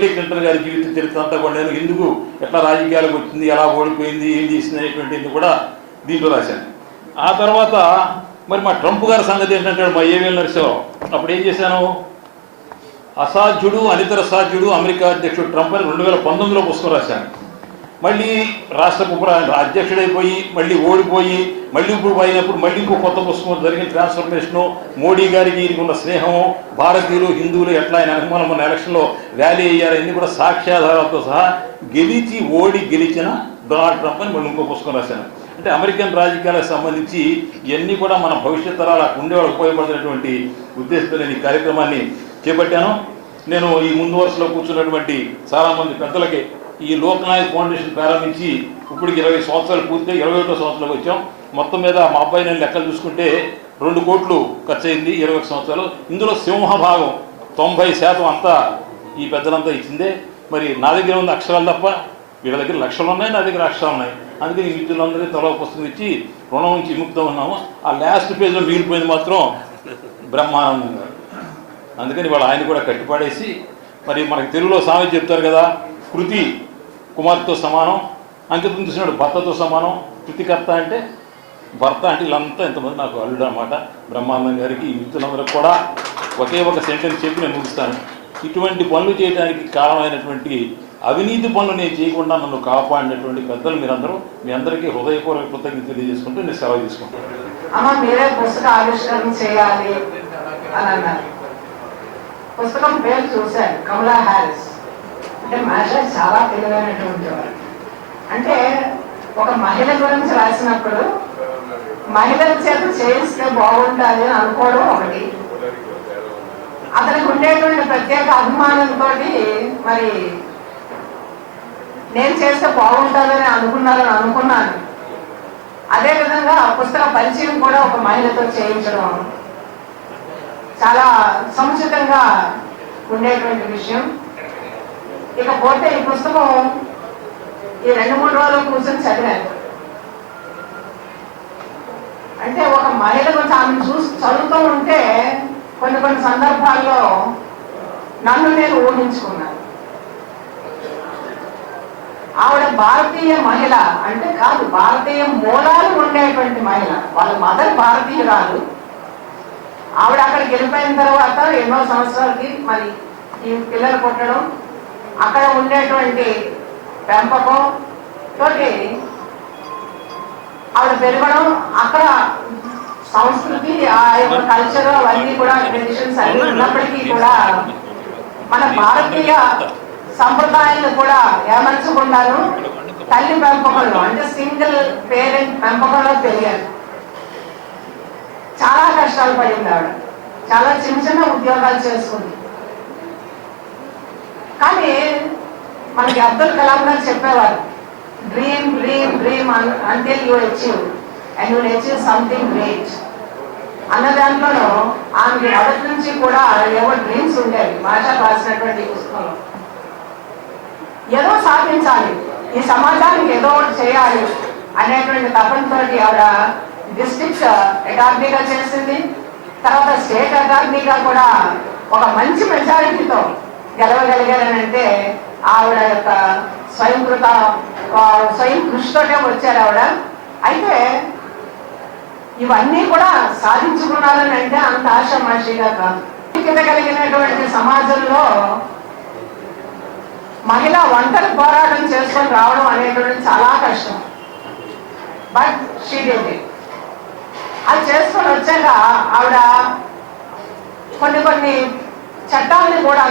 Hillary Clinton గారి జీవిత చరిత్ర అంతా కూడా నేను ఎందుకు ఎట్లా రాజకీయాలకు వచ్చింది, ఎలా ఓడిపోయింది, ఏం చేసింది అనేటువంటిది కూడా దీంట్లో రాశాను. ఆ తర్వాత మరి మా ట్రంప్ గారి సంగతి ఏంటంటే మా ఏవిఎల్ నరసింహరావు అప్పుడు ఏం చేశాను, అసాధ్యుడు అనితర సాధ్యుడు అమెరికా అధ్యక్షుడు ట్రంప్ అని 2019లో పుస్తకం రాశాను. మళ్ళీ రాష్ట్ర అధ్యక్షుడైపోయి మళ్ళీ ఓడిపోయి మళ్ళీ ఇప్పుడు అయినప్పుడు మళ్ళీ ఇంకో కొత్త పుస్తకం జరిగిన ట్రాన్స్ఫర్మేషను, మోడీ గారికి ఉన్న స్నేహము, భారతీయులు హిందువులు ఎట్లా ఆయన అనుమానం మన ఎలక్షన్లో ర్యాలీ అయ్యారు, అన్నీ కూడా సాక్ష్యాధారాలతో సహా గెలిచిన డొనాల్డ్ ట్రంప్ అని మళ్ళీ ఇంకో పుస్తకం రాశాను. అంటే అమెరికన్ రాజకీయాలకు సంబంధించి ఇవన్నీ కూడా మన భవిష్యత్ తరాలు ఉండేవాళ్ళకి ఉపయోగపడుతున్నటువంటి ఉద్దేశంతో నేను ఈ కార్యక్రమాన్ని చేపట్టాను. నేను ఈ ముందు వరుసలో కూర్చున్నటువంటి చాలామంది పెద్దలకి ఈ లోక్నాయక్ ఫౌండేషన్ ప్రారంభించి ఇప్పటికి 20 సంవత్సరాలు పూర్తి 21వ సంవత్సరంలోకి వచ్చాం. మొత్తం మీద మా అబ్బాయి నేను లెక్కలు చూసుకుంటే 2 కోట్లు ఖర్చు అయింది 21 సంవత్సరాలు. ఇందులో సింహభాగం 90% అంతా ఈ పెద్దలంతా ఇచ్చిందే. మరి నా దగ్గర ఉన్న అక్షరాలు తప్ప వీళ్ళ దగ్గర లక్షలు ఉన్నాయి, నా దగ్గర అక్షరాలు ఉన్నాయి. అందుకని ఈ మిత్రులందరికీ తల పుస్తకం ఇచ్చి రుణం నుంచి విముక్తం ఉన్నాము. ఆ లాస్ట్ పేజ్లో మిగిలిపోయింది మాత్రం బ్రహ్మానందంగా. అందుకని వాళ్ళు ఆయన కూడా కట్టిపాడేసి, మరి మనకి తెలుగులో సామెత చెప్తారు కదా, కృతి కుమార్తెతో సమానం, అంకితం చూసినాడు భర్తతో సమానం, కృతికర్త అంటే భర్త అంటే వీళ్ళంతా ఎంతమంది నాకు అల్లుడు అన్నమాట. బ్రహ్మానందం గారికి ఈ మిత్రులందరికీ కూడా ఒకే ఒక సెంటెన్స్ చెప్పి నేను ముగిస్తాను. ఇటువంటి పనులు చేయడానికి కారణమైనటువంటి అవినీతి పనులు నేను చేయకుండా నన్ను కాపాడినటువంటి పెద్దలు మీరందరూ, మీ అందరికీ హృదయపూర్వక కృతజ్ఞతలు తెలియజేసుకుంటూ నేను సెలవు తీసుకుంటాను. అమ్మ మీరే పుస్తక ఆవిష్కరణ చేయాలి అని అన్నారు. పుస్తకం పేరు చూశాను, కమలా హ్యారిస్. అంటే మహిళ చాలా తెలివైనటువంటి వారు. అంటే ఒక మహిళ గురించి రాసినప్పుడు మహిళల చేత చేయిస్తే బాగుంటుంది అని అనుకోవడం ఒకటి, అతనికి ఉండేటువంటి ప్రత్యేక అభిమానంతో మరి నేను చేస్తే బాగుంటుందని అనుకున్నారని అనుకున్నాను. అదేవిధంగా పుస్తక పరిచయం కూడా ఒక మహిళతో చేయించడం చాలా సముచితంగా ఉండేటువంటి విషయం. ఇకపోతే ఈ పుస్తకం ఈ 2-3 రోజులు కూర్చొని చదివాను. అంటే ఒక మహిళను తాను చదువుతూ ఉంటే కొన్ని సందర్భాల్లో నన్ను నేను ఊహించుకున్నాను. ఆవిడ భారతీయ మహిళ అంటే కాదు, భారతీయ మూలాలు ఉండేటువంటి మహిళ. వాళ్ళ మదర్ భారతీయురాలు. ఆవిడ అక్కడికి వెళ్ళిపోయిన తర్వాత ఎన్నో సంవత్సరాలకి మరి ఈ పిల్లలు పుట్టడం, అక్కడ ఉండేటువంటి పెంపకం తోటి ఆవిడ పెరగడం, అక్కడ సంస్కృతి ఆ యొక్క కల్చర్ అవన్నీ కూడా ట్రెడిషన్స్ అన్ని ఉన్నప్పటికీ కూడా మన భారతీయ సంప్రదాయాలను కూడా ఏమర్చకుండాను తల్లి పెంపకంలో అంటే సింగిల్ పేరెంట్ పెంపకంలో తెలియాలి. చాలా కష్టాలు పడింది ఆవిడ. చాలా చిన్న ఉద్యోగాలు చేసుకుంది. కానీ మనకి అబ్దుల్ కలాం గారు చెప్పేవారు, dream dream dream until you achieve and you achieve something great అన్న దాంట్లోనూ ఆమెకి మొదటి నుంచి కూడా ఏవో డ్రీమ్స్ ఉండేవి. భాష రాసినటువంటి పుస్తకంలో ఏదో సాధించాలి, ఈ సమాజానికి ఏదో ఒకటి చేయాలి అనేటువంటి తపనతో ఆవిడ డిస్ట్రిక్ట్ అటార్నీగా చేసింది. తర్వాత స్టేట్ అటార్నీగా కూడా ఒక మంచి మెజారిటీతో గెలవగలిగారనంటే ఆవిడ యొక్క స్వయం కృషితోటే వచ్చారు ఆవిడ. అయితే ఇవన్నీ కూడా సాధించుకున్నారని అంటే అంత ఆషామాషిగా కాదు. కలిగినటువంటి సమాజంలో మహిళ ఒంటరి పోరాటం చేసుకొని రావడం అనేటువంటి చాలా కష్టం. But she did it. అది చేసుకొని వచ్చాక ఆవిడ కొన్ని చట్టాలని కూడా